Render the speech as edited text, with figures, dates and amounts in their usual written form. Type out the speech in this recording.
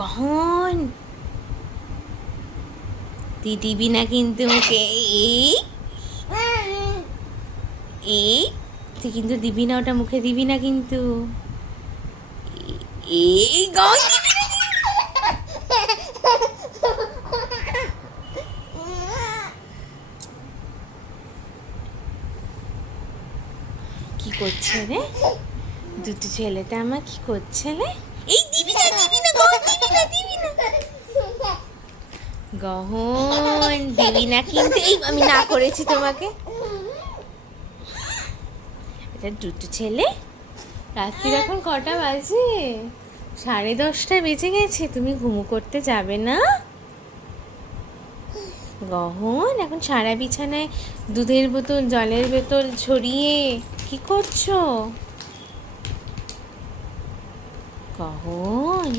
গহন, তুই দিবি না কিন্তু ওকে। এই তুই কিন্তু দিবি না, ওটা মুখে দিবি না কিন্তু। এই গহন দিবি না। কি করছে রে দুটো ছেলেতে? আমার কি করছে রে? এই দিবি না, দিবি না গহন, দিবি না, দিবি না গহন, দিবি না কিন্তু। এই আমি না করেছি তোমাকে। এটা দুটো ছেলে। রাত্রির এখন কটা বাজে? 10:30 বেজে গেছে। তুমি ঘুমু করতে যাবে না গহন? এখন সারা বিছানায় দুধের বোতল, জলের বোতল ছড়িয়ে কি করছো গহন?